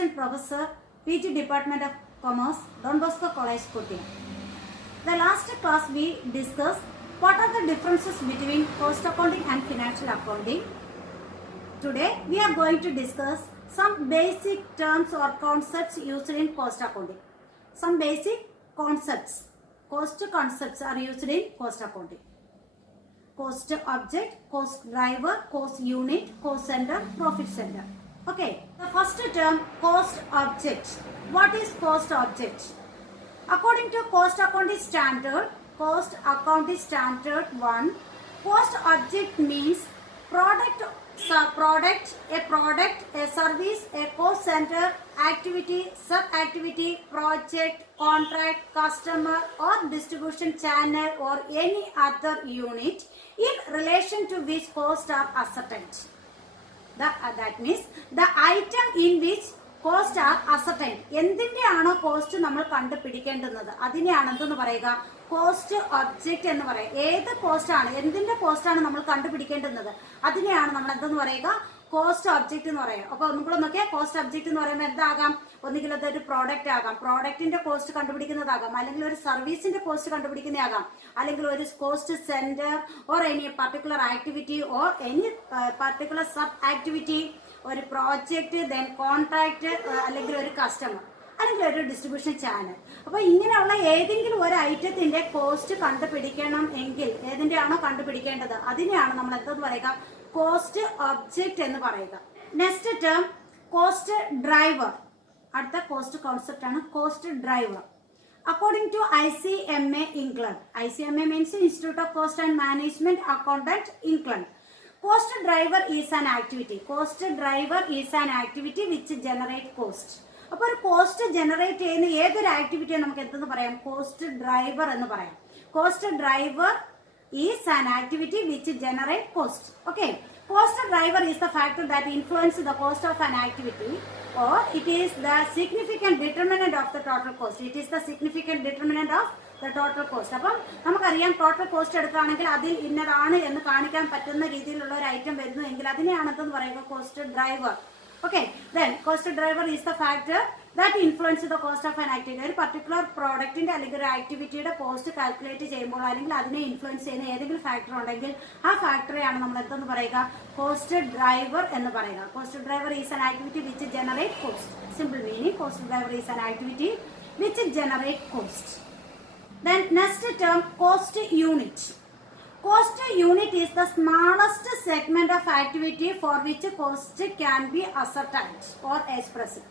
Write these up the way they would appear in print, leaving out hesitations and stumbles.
Assistant Professor, PG Department of Commerce, Don Bosco College, Kottayam. The last class we discussed what are the differences between cost accounting and financial accounting. Today we are going to discuss some basic terms or concepts used in cost accounting. Some basic concepts, cost concepts are used in cost accounting. Cost object, cost driver, cost unit, cost center, profit center. Okay, the first term, cost object. What is cost object? According to cost accounting standard 1, cost object means product, a service, a cost center, activity, sub-activity, project, contract, customer or distribution channel or any other unit in relation to which costs are ascertained. That means the item in which cost are ascertained. എന്തിൻ്റെയാണോ cost നമ്മൾ കണ്ടുപിടിക്കേണ്ടുന്നത് അതിനെയാണ് എന്തെന്ന് പറയുക, cost object എന്ന് പറയുക. ഏത് cost ആണ്, എന്തിന്റെ കോസ്റ്റ് ആണ് നമ്മൾ കണ്ടുപിടിക്കേണ്ടുന്നത് അതിനെയാണ് നമ്മൾ എന്തെന്ന് പറയുക, കോസ്റ്റ് ഒബ്ജക്റ്റ് എന്ന് പറയുക. അപ്പൊ ഒന്നും കൂടെ നോക്കിയാൽ കോസ്റ്റ് ഒബ്ജക്റ്റ് എന്ന് പറയുമ്പോൾ എന്താകാം, ഒന്നുകിൽ അതൊരു പ്രോഡക്റ്റ് ആകാം, പ്രോഡക്റ്റിന്റെ കോസ്റ്റ് കണ്ടുപിടിക്കുന്നതാകാം, അല്ലെങ്കിൽ ഒരു സർവീസിന്റെ കോസ്റ്റ് കണ്ടുപിടിക്കുന്നതാകാം, അല്ലെങ്കിൽ ഒരു cost centre or any particular activity or any particular sub activity, ഒരു പ്രോജക്റ്റ്, ദെൻ കോൺട്രാക്ട്, അല്ലെങ്കിൽ ഒരു കസ്റ്റമർ, അല്ലെങ്കിൽ ഒരു ഡിസ്ട്രിബ്യൂഷൻ ചാനൽ. അപ്പൊ ഇങ്ങനെയുള്ള ഏതെങ്കിലും ഒരു ഐറ്റത്തിന്റെ കോസ്റ്റ് കണ്ടുപിടിക്കണം എങ്കിൽ ഏതിന്റെയാണോ കണ്ടുപിടിക്കേണ്ടത് അതിനെയാണ് നമ്മൾ എന്തെന്ന് പറയുക, കോസ്റ്റ് ഒബ്ജക്റ്റ് എന്ന് പറയുക. Next term cost driver. അടുത്ത കോസ്റ്റ് കോൺസെപ്റ്റ് ആണ് cost driver. According to ICMA England, ICMA means Institute of Cost and Management Accountant, England. Cost driver is an activity. Cost driver is an activity which generate cost. അപ്പോൾ ഒരു cost generate ചെയ്യുന്ന ഏതൊരു ആക്ടിവിറ്റിയെ നമുക്ക് എന്തെന്ന് പറയാം, cost driver എന്ന് പറയാം. Cost driver is an activity which generate cost. Okay, cost driver is the factor that influence the cost of an activity, or it is the significant determinant of the total cost. It is the significant determinant of the total cost. അപ്പം നമുക്കറിയാം total cost എടുക്കുകയാണെങ്കിൽ അതിൽ ഇന്നതാണ് എന്ന് കാണിക്കാൻ പറ്റുന്ന രീതിയിലുള്ള ഒരു ഐറ്റം വരുന്നു എങ്കിൽ അതിനെയാണ് എന്തെന്ന് പറയുക, cost driver. Okay, then cost driver is the factor that influence the cost of an activity. ഒരു പർട്ടിക്കുലർ പ്രോഡക്റ്റിന്റെ അല്ലെങ്കിൽ ഒരു ആക്ടിവിറ്റിയുടെ കോസ്റ്റ് കാൽക്കുലേറ്റ് ചെയ്യുമ്പോൾ അല്ലെങ്കിൽ അതിനെ ഇൻഫ്ലുവൻസ് ചെയ്യുന്ന ഏതെങ്കിലും ഫാക്ടർ ഉണ്ടെങ്കിൽ ആ ഫാക്ടറെയാണ് നമ്മൾ എന്തെന്ന് പറയുക, കോസ്റ്റ് ഡ്രൈവർ എന്ന് പറയുക. Cost driver is an activity which generate cost. Simple meaning, cost driver is an activity which generate cost. Then next term, cost unit. Cost unit is the smallest segment of activity for which cost can be ascertained or expressed.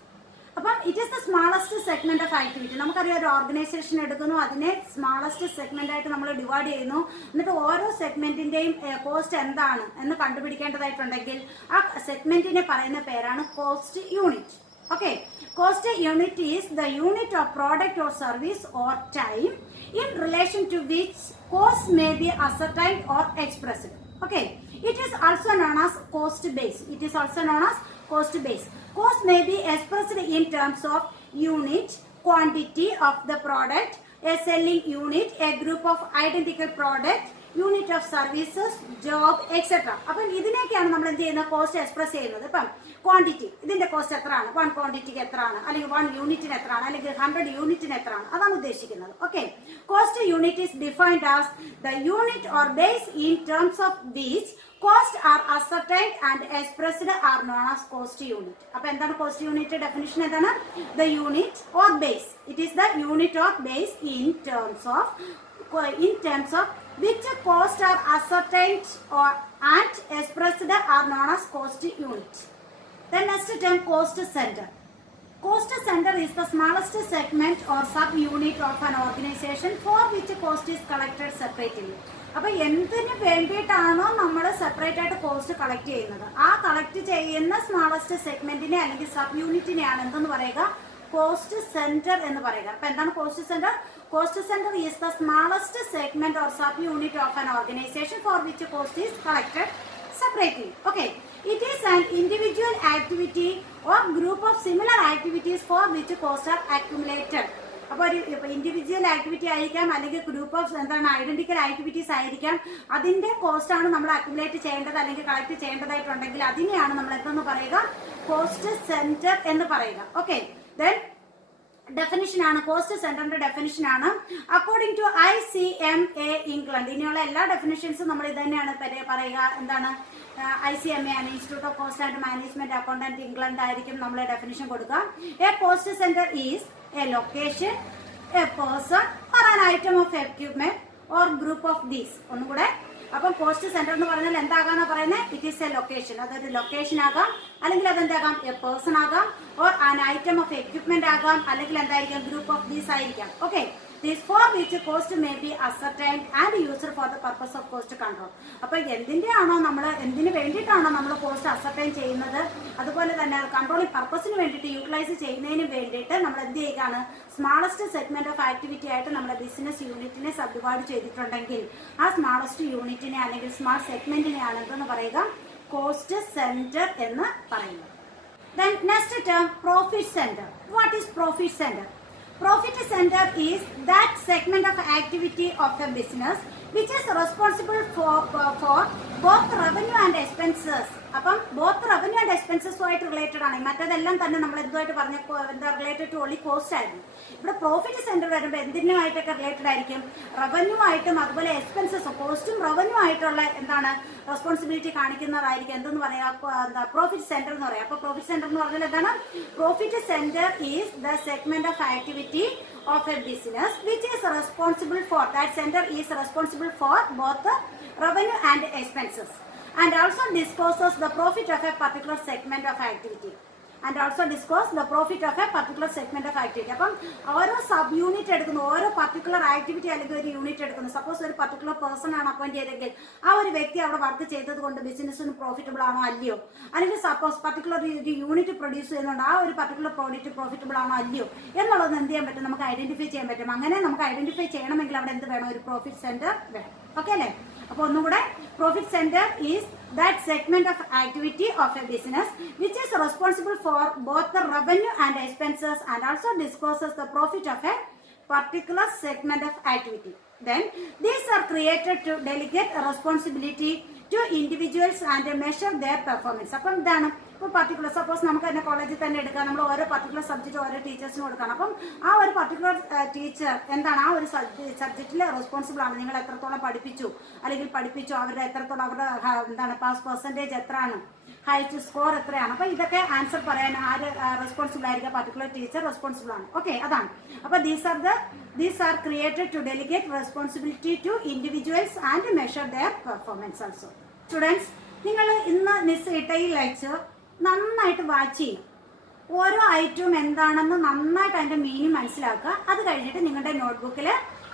അപ്പം it is the smallest segment of activity. നമുക്കറിയാം ഒരു organisation എടുക്കുന്നു, അതിനെ smallest segment ആയിട്ട് നമ്മൾ divide ചെയ്യുന്നു, എന്നിട്ട് ഓരോ സെഗ്മെന്റിന്റെയും കോസ്റ്റ് എന്താണ് എന്ന് കണ്ടുപിടിക്കേണ്ടതായിട്ടുണ്ടെങ്കിൽ ആ സെഗ്മെന്റിനെ പറയുന്ന പേരാണ് cost unit. Okay, cost unit is the unit of product or service or time in relation to which cost may be ascertained or expressed. Okay, it is also known as cost base. It is also known as cost base. Cost may be expressed in terms of unit, quantity of the product, a selling unit, a group of identical product, unit of services, job, etcetera. അപ്പം ഇതിനൊക്കെയാണ് നമ്മൾ എന്ത് ചെയ്യുന്നത്, cost express ചെയ്യുന്നത്. ഇപ്പം quantity, ഇതിന്റെ cost എത്രയാണ്, 1 ക്വാണ്ടിറ്റിക്ക് എത്രയാണ്, അല്ലെങ്കിൽ 1 യൂണിറ്റിന് എത്രയാണ്, അല്ലെങ്കിൽ 100 യൂണിറ്റിന് എത്രയാണ്, അതാണ് ഉദ്ദേശിക്കുന്നത്. Okay, cost unit is defined as the unit or base in terms of which cost are ascertained and expressed are known as cost unit. അപ്പൊ എന്താണ് കോസ്റ്റ് യൂണിറ്റ് ഡെഫിനിഷൻ? എന്താണ്? The unit or base. It is the unit or base in terms of which costs are ascertained or and expressed are known as cost unit. The next term, cost center. Cost center is the smallest segment or sub unit of an organization for which cost is collected separately. അപ്പൊ എന്തിനു വേണ്ടിയിട്ടാണോ നമ്മൾ separate ആയിട്ട് cost collect ചെയ്യുന്നത്, ആ collect ചെയ്യുന്ന smallest സെഗ്മെന്റിനെ അല്ലെങ്കിൽ sub യൂണിറ്റിനെയാണ് എന്തെന്ന് പറയുക, കോസ്റ്റ് സെന്റർ എന്ന് പറയുക. അപ്പൊ എന്താണ് cost centre? Cost centre is the smallest segment or sub unit of an organisation for which cost is collected separately. Okay, it is an individual activity or group of similar activities for which costs are accumulated. അപ്പോൾ ഒരു individual activity ആയിരിക്കാം, അല്ലെങ്കിൽ group of identical activities ആയിരിക്കാം. അതിന്റെ cost ആണ് നമ്മൾ accumulate ചെയ്യേണ്ടത് അല്ലെങ്കിൽ കളക്ട് ചെയ്യേണ്ടതായിട്ടുണ്ടെങ്കിൽ അതിനെയാണ് നമ്മൾ എന്തെന്ന് പറയുക, കോസ്റ്റ് സെന്റർ എന്ന് പറയുക. ഓക്കെ, ദെൻ ഡെഫിനിഷൻ ആണ്, കോസ്റ്റ് സെന്ററിന്റെ ഡെഫിനിഷൻ ആണ് അക്കോർഡിംഗ് ടു ICMA ഇംഗ്ലണ്ട്. ഇനിയുള്ള എല്ലാ ഡെഫിനിഷൻസും നമ്മൾ ഇത് തന്നെയാണ് പറയുക. എന്താണ് ICMA ആണ്, institute of cost and management accountant England ആയിരിക്കും നമ്മൾ ഡെഫിനിഷൻ കൊടുക്കുക. A cost centre is A location, A person or an item of equipment or group of these. ഒന്നുകൂടെ, അപ്പം കോസ്റ്റ് സെന്റർ എന്ന് പറഞ്ഞാൽ എന്താകാന്നാ പറയുന്നത്, ഇറ്റ് ഈസ് എ ലൊക്കേഷൻ. അതൊരു location ആകാം, അല്ലെങ്കിൽ അതെന്താകാം, എ പേഴ്സൺ ആകാം, or an item of equipment ആകാം, അല്ലെങ്കിൽ എന്തായിരിക്കാം, ഗ്രൂപ്പ് ഓഫ് ദീസ് ആയിരിക്കാം. Okay, this for which cost may be ascertained and used for the purpose of cost control. അപ്പോൾ എന്തിന്റെയാണോ നമ്മൾ, എന്തിനു വേണ്ടിയിട്ടാണോ നമ്മൾ കോസ്റ്റ് അസർട്ടൈൻ ചെയ്യുന്നത്, അതുപോലെ തന്നെ കൺട്രോളിംഗ് പർപ്പസിന് വേണ്ടിയിട്ട് യൂട്ടിലൈസ് ചെയ്യുന്നതിന് വേണ്ടിയിട്ട് നമ്മൾ എന്ത് ചെയ്യുകയാണ്, സ്മാളസ്റ്റ് സെഗ്മെന്റ് ഓഫ് ആക്ടിവിറ്റി ആയിട്ട് നമ്മുടെ ബിസിനസ് യൂണിറ്റിനെ സബ് ഡിവൈഡ് ചെയ്തിട്ടുണ്ടെങ്കിൽ ആ സ്മാളസ്റ്റ് യൂണിറ്റിനെ അല്ലെങ്കിൽ സ്മാൾ സെഗ്മെന്റിനെയാണ് എന്തെന്ന് പറയുക, കോസ്റ്റ് സെന്റർ എന്ന് പറയുന്നത്. Then next term, profit center. What is profit center? Profit center is that segment of activity of a business which is responsible for both revenue and expenses. അപ്പം both revenue and എക്സ്പെൻസസുമായിട്ട് related ആണ്. മറ്റേതെല്ലാം തന്നെ നമ്മൾ എന്തുമായിട്ട് പറഞ്ഞ എന്താ related to only cost ആയിരുന്നു. ഇവിടെ profit centre വരുമ്പോൾ എന്തിനുമായിട്ടൊക്കെ related ആയിരിക്കും, റവന്യൂ ആയിട്ടും അതുപോലെ എക്സ്പെൻസസ്, കോസ്റ്റും റവന്യൂ ആയിട്ടുള്ള എന്താണ് റെസ്പോൺസിബിലിറ്റി കാണിക്കുന്നതായിരിക്കും എന്തെന്ന് പറയാ, എന്താ പ്രോഫിറ്റ് സെന്റർ എന്ന് പറയാം. അപ്പൊ പ്രോഫിറ്റ് സെന്റർ എന്ന് പറഞ്ഞാൽ എന്താണ്, profit centre is the segment of activity of a business which is responsible for, that center is responsible for both the revenue and expenses, and also discloses the profit of a particular segment of activity. And also disclose the profit of a particular segment of activity. അപ്പം ഓരോ sub unit എടുക്കുന്നു, ഓരോ particular activity അല്ലെങ്കിൽ ഒരു unit എടുക്കുന്നു. Suppose ഒരു particular person ആണ് appoint ചെയ്തെങ്കിൽ ആ ഒരു വ്യക്തി അവിടെ വർക്ക് ചെയ്തത് കൊണ്ട് ബിസിനസ്സിന് പ്രോഫിറ്റബിൾ ആണോ അല്ലയോ, അല്ലെങ്കിൽ സപ്പോസ് പർട്ടിക്കുലർ ഒരു യൂണിറ്റ് പ്രൊഡ്യൂസ് ചെയ്യുന്നുണ്ട് ആ ഒരു പർട്ടിക്കുലർ പ്രോഡക്റ്റ് പ്രോഫിറ്റബിൾ ആണോ അല്ലയോ എന്നുള്ളത് എന്ത് ചെയ്യാൻ പറ്റും, നമുക്ക് ഐഡന്റിഫൈ ചെയ്യാൻ പറ്റും. അങ്ങനെ നമുക്ക് ഐഡന്റിഫൈ ചെയ്യണമെങ്കിൽ അവിടെ എന്ത് വേണം, ഒരു പ്രോഫിറ്റ് സെന്റർ വേണം. ഓക്കെ അല്ലേ? അപ്പോൾ ഒന്നുകൂടെ, profit centre is that segment of activity of a business which is responsible for both the revenue and expenses and also discloses the profit of a particular segment of activity. Then these are created to delegate a responsibility to individuals and measure their performance. അപ്പം ഇതാണ് ഇപ്പോൾ particular, suppose നമുക്ക് തന്നെ കോളേജിൽ തന്നെ എടുക്കാം, നമ്മൾ ഓരോ പർട്ടിക്കുലർ സബ്ജക്റ്റ് ഓരോ ടീച്ചേഴ്സിന് കൊടുക്കണം. അപ്പം ആ ഒരു പർട്ടിക്കുലർ ടീച്ചർ എന്താണ് ആ ഒരു സബ്ജക്റ്റിൽ റെസ്പോൺസിബിൾ ആണ്. നിങ്ങൾ എത്രത്തോളം പഠിപ്പിച്ചു, അല്ലെങ്കിൽ പഠിപ്പിച്ചു, അവരുടെ എത്രത്തോളം അവരുടെ എന്താണ് പാസ് പെർസെൻറ്റേജ് എത്രയാണ്, ഹൈറ്റ് സ്കോർ എത്രയാണ്. അപ്പൊ ഇതൊക്കെ ആൻസർ പറയാൻ ആര് റെസ്പോൺസിബിൾ ആയിരിക്കും, പർട്ടിക്കുലർ ടീച്ചർ റെസ്പോൺസിബിൾ ആണ്. ഓക്കെ, അതാണ്. അപ്പൊ these are created to delegate responsibility to individuals and measure their performance also. Students, നിങ്ങൾ ഇന്ന് മിസ് ഇട്ട ഈ ലെക്ചർ നന്നായിട്ട് വാച്ച് ചെയ്യും. ഓരോ ഐറ്റവും എന്താണെന്ന് നന്നായിട്ട് അതിന്റെ മീനിങ് മനസ്സിലാക്കുക. അത് കഴിഞ്ഞിട്ട് നിങ്ങളുടെ നോട്ട്ബുക്കിൽ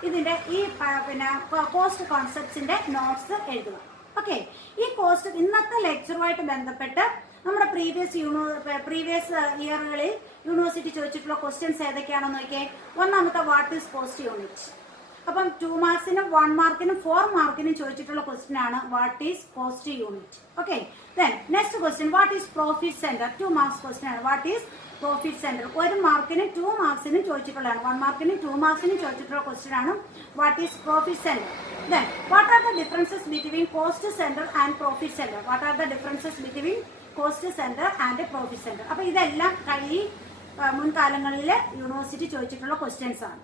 ഇതിന്റെ ഈ പിന്നെ കോസ്റ്റ് കോൺസെപ്റ്റ്സിന്റെ നോട്ട്സ് എഴുതുക. ഓക്കെ, ഈ കോസ്റ്റ് ഇന്നത്തെ ലെക്ചറുമായിട്ട് ബന്ധപ്പെട്ട് നമ്മുടെ പ്രീവിയസ് ഇയറുകളിൽ യൂണിവേഴ്സിറ്റി ചോദിച്ചിട്ടുള്ള ക്വസ്റ്റ്യൻസ് ഏതൊക്കെയാണെന്ന് നോക്കിയേ. ഒന്നാമത്തെ, വാട്ട് ഈസ് കോസ്റ്റ് യൂണിറ്റ്. അപ്പം 2 മാർക്സിനും 1 മാർക്കിനും 4 മാർക്കിനും ചോദിച്ചിട്ടുള്ള ക്വസ്റ്റ്യൻ ആണ് what is cost unit. Okay, then next question, what is profit centre. 2 marks question ആണ് വാട്ട് ഈസ് പ്രോഫിറ്റ് സെന്റർ. 1 മാർക്കിനും 2 മാർക്സിനും ചോദിച്ചിട്ടുള്ളതാണ്. 1 മാർക്കിനും 2 മാർക്സിനും ചോദിച്ചിട്ടുള്ള ക്വസ്റ്റ്യൻ ആണ് what is profit centre. Then what are the differences between cost center and profit center? What are the differences between cost center and profit center? അപ്പോൾ ഇതെല്ലാം മുൻകാലങ്ങളിൽ university ചോദിച്ചിട്ടുള്ള questions ആണ്.